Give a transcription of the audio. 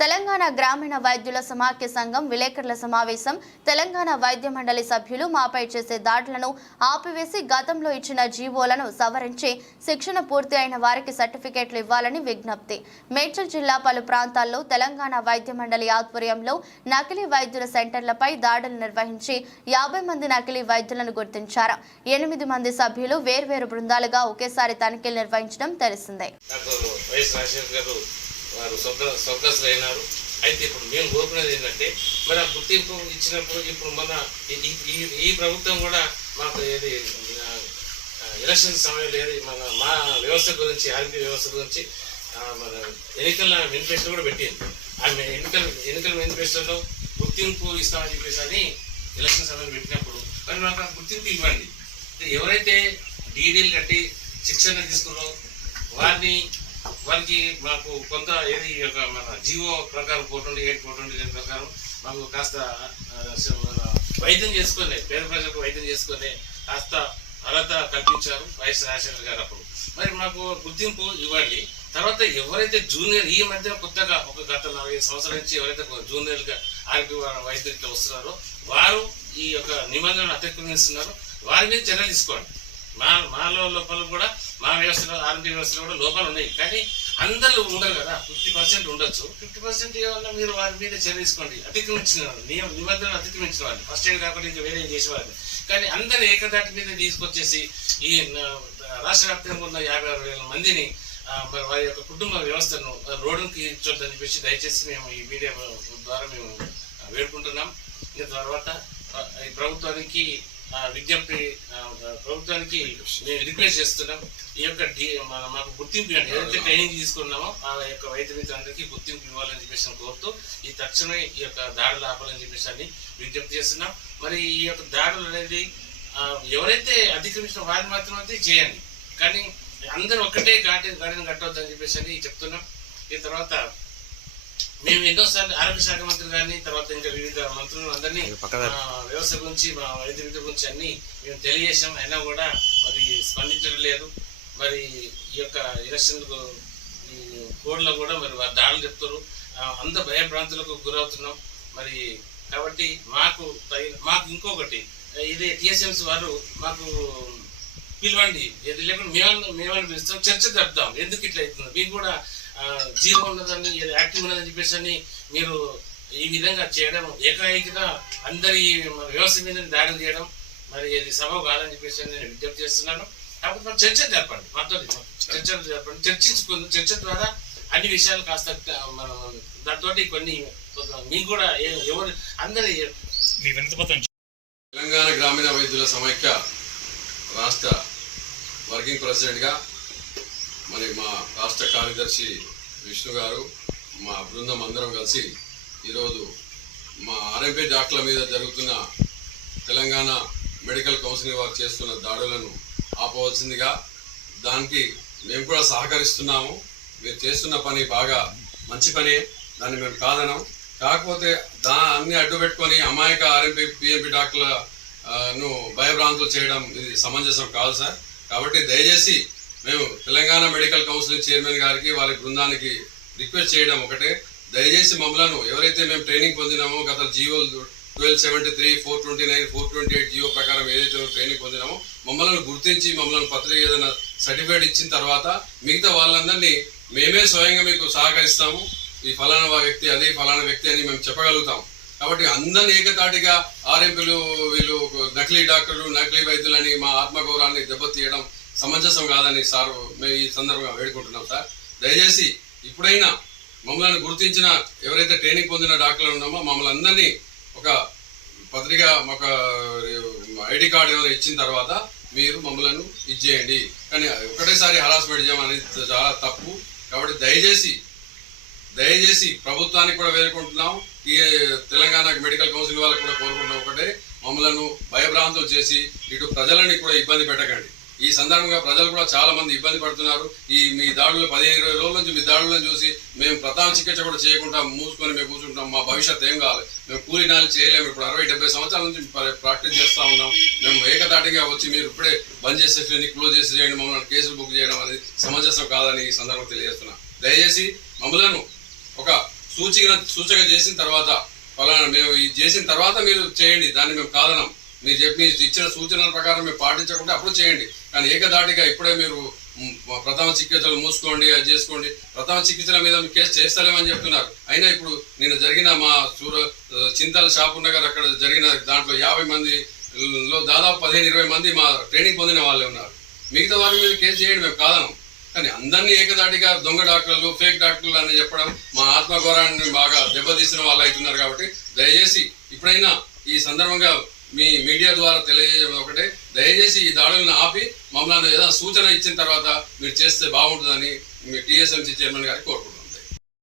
తెలంగాణ గ్రామీణ వైద్యుల సమాఖ్య సంఘం విలేకరుల సమావేశం తెలంగాణ వైద్య మండలి సభ్యులు మాపై చేసే దాడులను ఆపివేసి గతంలో ఇచ్చిన జీవోలను సవరించి శిక్షణ పూర్తి అయిన వారికి సర్టిఫికేట్లు ఇవ్వాలని విజ్ఞప్తి. మేడ్చల్ జిల్లా పలు ప్రాంతాల్లో తెలంగాణ వైద్య మండలి ఆధ్వర్యంలో నకిలీ వైద్యుల సెంటర్లపై దాడులు నిర్వహించి యాభై మంది నకిలీ వైద్యులను గుర్తించారు. ఎనిమిది మంది సభ్యులు వేర్వేరు బృందాలుగా ఒకేసారి తనిఖీలు నిర్వహించడం తెలిసిందే. వారు స్వర్గ స్వర్గస్థులు అయినారు. అయితే ఇప్పుడు మేము కోరుకునేది ఏంటంటే మరి ఆ గుర్తింపు ఇచ్చినప్పుడు ఇప్పుడు మన ఈ- ఈ- ఈ ప్రభుత్వం కూడా మాకు ఏది ఎలక్షన్ సమయంలో ఏది మన మా వ్యవస్థ గురించి ఆర్థిక వ్యవస్థ గురించి మన ఎన్నికల మేనిఫెస్టో కూడా పెట్టింది. ఆ ఎన్నికల ఎన్నికల మేనిఫెస్టోలో గుర్తింపు ఇస్తామని చెప్పేసి అని ఎలక్షన్ సమయంలో పెట్టినప్పుడు మరి మాకు గుర్తింపు ఇవ్వండి. ఎవరైతే డీడీలు కట్టి శిక్షణ తీసుకున్నారో వారిని వారికి మాకు కొంత ఏది ఈ యొక్క మన జీవో ప్రకారం four twenty eight four twenty eight ప్రకారం మాకు కాస్త వైద్యం చేసుకునే పేద ప్రజలకు వైద్యం చేసుకునే కాస్త అర్హత కల్పించారు వైఎస్ రాజశేఖర్ గారు అప్పుడు. మరి మాకు గుర్తింపు ఇవ్వండి. తర్వాత ఎవరైతే జూనియర్ ఈ మధ్య కొత్తగా ఒక గత నలభై సంవత్సరాల నుంచి ఎవరైతే జూనియర్గా ఆరోగ్య ఆర్పి వైద్యులు వస్తున్నారో వారు ఈ యొక్క నిబంధనలు అతిక్రమిస్తున్నారో. వారి మీద చర్యలు తీసుకోండి. మా మాలో లోపల కూడా మా వ్యవస్థలో ఆర్ఎంపీ వ్యవస్థలో కూడా లోపాలు ఉన్నాయి. కానీ అందరూ ఉండరు కదా. ఫిఫ్టీ పర్సెంట్ ఉండొచ్చు. ఫిఫ్టీ పర్సెంట్ ఏమన్నా మీరు వారి మీద చర్య తీసుకోండి. అతిక్రమించిన వాళ్ళు, నియమ నిబంధనలు అతిక్రమించిన వాళ్ళు. ఫస్ట్ ఎయిడ్ కాకుండా ఇంకా వేరే చేసేవాళ్ళు. కానీ అందరిని ఏకదాటి మీద తీసుకొచ్చేసి ఈ రాష్ట్ర వ్యాప్తంగా ఉన్న యాభై ఆరు వేల మందిని మరి వారి యొక్క కుటుంబ వ్యవస్థను రోడ్డుకి ఇచ్చొద్దని చెప్పేసి దయచేసి మేము ఈ మీడియా ద్వారా మేము వేడుకుంటున్నాం. ఇంకా తర్వాత ఈ ప్రభుత్వానికి విజ్ఞప్తి ప్రభుత్వానికి మేము రిక్వెస్ట్ చేస్తున్నాం. ఈ యొక్క మాకు గుర్తింపు ఇవ్వండి. ఏదైతే ట్రైనింగ్ తీసుకున్నామో ఆ యొక్క వైద్య మిత్రులందరికీ గుర్తింపు ఇవ్వాలని చెప్పేసి కోరుతూ ఈ తక్షణమే ఈ యొక్క దాడులు ఆపాలని చెప్పేసి అని విజ్ఞప్తి చేస్తున్నాం. మరి ఈ యొక్క దాడులు అనేది ఎవరైతే అతిక్రమించిన వారిని మాత్రం అయితే చేయండి. కానీ అందరూ ఒక్కటే ఘాటి గాడిని కట్టవద్దని చెప్పేసి అని చెప్తున్నాం. ఈ తర్వాత మేము ఎన్నోసార్లు ఆరోగ్య శాఖ మంత్రి గారిని తర్వాత ఇంకా వివిధ మంత్రులు అందరినీ వ్యవస్థ గురించి మా వైద్య విద్య గురించి అన్ని మేము తెలియజేసాం అయినా కూడా మరి స్పందించడం లేదు. మరి ఈ యొక్క ఎలక్షన్ ఈ కోడ్లో కూడా మరి వారు దాడులు చెప్తారు అంత భయభ్రాంతులకు గురవుతున్నాం. మరి కాబట్టి మాకు తగిన మాకు ఇంకొకటి ఇదే టిఎస్ఎంసీ వారు మాకు పిలవండి. ఏది లేకుండా మేము మేమని పిలుస్తాం. చర్చ జరుపుతాం. ఎందుకు ఇట్లా అవుతుంది? మీకు కూడా జీవం ఉన్నదని యాక్టివ్ ఉన్నదని చెప్పేసి అని మీరు ఈ విధంగా చేయడం ఏకాఏకిగా అందరి వ్యవస్థ మీద దాడులు చేయడం మరి ఇది సభ కాదని చెప్పేసి నేను విజ్ఞప్తి చేస్తున్నాను. కాకపోతే మనం చర్చ జరపండి మాతో చర్చలు జరపండి చర్చించుకుంది. చర్చ ద్వారా అన్ని విషయాలు కాస్త మనం దాంతో కొన్ని మీకు కూడా ఏ- ఎవరు అందరి తెలంగాణ గ్రామీణ వైద్యుల సమైక్య రాష్ట్ర వర్కింగ్ ప్రెసిడెంట్గా మరి మా రాష్ట్ర కార్యదర్శి విష్ణు గారు మా బృందం అందరం కలిసి ఈరోజు మా ఆర్ఎంపీ డాక్టర్ల మీద జరుగుతున్న తెలంగాణ మెడికల్ కౌన్సిలింగ్ వారు చేస్తున్న దాడులను ఆపవలసిందిగా దానికి మేము కూడా సహకరిస్తున్నాము. మీరు చేస్తున్న పని బాగా మంచి పనే దాన్ని మేము కాదనం. కాకపోతే దా అన్ని అడ్డు పెట్టుకొని అమాయక ఆర్ఎంపీ పిఎంపీ డాక్టర్లను భయభ్రాంతులు చేయడం ఇది సమంజసం కాదు సార్. కాబట్టి దయచేసి మేము తెలంగాణ మెడికల్ కౌన్సిల్ చైర్మన్ గారికి వారి బృందానికి రిక్వెస్ట్ చేయడం ఒకటే. దయచేసి మమ్మలను ఎవరైతే మేము ట్రైనింగ్ పొందినామో గత GO twelve seventy three four twenty nine four twenty eight GO ప్రకారం ఏదైతే ట్రైనింగ్ పొందినామో మమ్మల్ని గుర్తించి మమ్మల్ని పత్రిక ఏదైనా సర్టిఫికేట్ ఇచ్చిన తర్వాత మిగతా వాళ్ళందరినీ మేమే స్వయంగా మీకు సహకరిస్తాము. ఈ ఫలానా వ్యక్తి అది ఫలానా వ్యక్తి అని మేము చెప్పగలుగుతాం. కాబట్టి అందరిని ఏకతాటిగా ఆర్ఎంపీలు వీళ్ళు నకిలీ డాక్టర్లు నకిలీ వైద్యులని మా ఆత్మగౌరవాన్ని దెబ్బతీయడం సమంజసం కాదని సార్ మేము ఈ సందర్భంగా వేడుకుంటున్నాం సార్. దయచేసి ఇప్పుడైనా మమ్మల్ని గుర్తించిన ఎవరైతే ట్రైనింగ్ పొందిన డాక్టర్లు ఉన్నామో మమ్మల్ని అందరినీ ఒక పత్రిక ఒక ఐడి కార్డు ఏమైనా ఇచ్చిన తర్వాత మీరు మమ్మల్ని ఇచ్చేయండి. కానీ ఒకటేసారి హరాస్మెంట్ చేయడం అనేది చాలా తప్పు. కాబట్టి దయచేసి దయచేసి ప్రభుత్వానికి కూడా వేడుకుంటున్నాం. ఈ తెలంగాణ మెడికల్ కౌన్సిల్ వాళ్ళకి కూడా కోరుకుంటున్నాం ఒకటే. మమ్మలను భయభ్రాంతులు చేసి ఇటు ప్రజలని కూడా ఇబ్బంది పెట్టకండి. ఈ సందర్భంగా ప్రజలు కూడా చాలా మంది ఇబ్బంది పడుతున్నారు. ఈ మీ దాడులు పదిహేను ఇరవై రోజుల నుంచి మీ దాడులను చూసి మేము ప్రధాన చికిత్స కూడా చేయకుండా మూసుకొని మేము కూర్చుంటాం మా భవిష్యత్ ఏం కావాలి? మేము కూలి నాలు చేయలేము. ఇప్పుడు అరవై డెబ్బై సంవత్సరాల నుంచి ప్రాక్టీస్ చేస్తా ఉన్నాం. మేము ఏకదాటిగా వచ్చి మీరు ఇప్పుడే బంద్ చేసే క్లినిక్ క్లోజ్ చేసి చేయండి. మమ్మల్ని కేసులు బుక్ చేయడం అనేది సమంజసం కాదని ఈ సందర్భంగా తెలియజేస్తున్నా. దయచేసి మమ్మలను ఒక సూచిక సూచక చేసిన తర్వాత ఫలానా మేము ఇది చేసిన తర్వాత మీరు చేయండి. దాన్ని మేము కాదనం. మీరు చెప్పి ఇచ్చిన సూచనల ప్రకారం మేము పాటించకుండా అప్పుడు చేయండి. కానీ ఏకదాటిగా ఇప్పుడే మీరు ప్రథమ చికిత్సలు మూసుకోండి అది చేసుకోండి. ప్రథమ చికిత్సల మీద మీరు కేసు చేస్తలేమని చెప్తున్నారు. అయినా ఇప్పుడు నేను జరిగిన మా చూర చింతల షాప్ నగర్ అక్కడ జరిగిన దాంట్లో యాభై మంది లో దాదాపు పదిహేను ఇరవై మంది మా ట్రైనింగ్ పొందిన వాళ్ళే ఉన్నారు. మిగతా వారి మీద కేసు చేయండి మేము కాదనం కానీ అందరినీ ఏకదాటిగా దొంగ డాక్టర్లు ఫేక్ డాక్టర్లు అని చెప్పడం మా ఆత్మగౌరవాన్ని బాగా దెబ్బతీసిన వాళ్ళు అవుతున్నారు కాబట్టి దయచేసి ఇప్పుడైనా ఈ సందర్భంగా మీ మీడియా ద్వారా తెలియజేయడం ఒకటే. దయచేసి ఈ దాడులను ఆపి మమ్మల్ని ఏదైనా సూచన ఇచ్చిన తర్వాత మీరు చేస్తే బాగుంటుందని మీ టీఎస్ఎంసీ చైర్మన్ గారికి కోరుకుంటున్నాను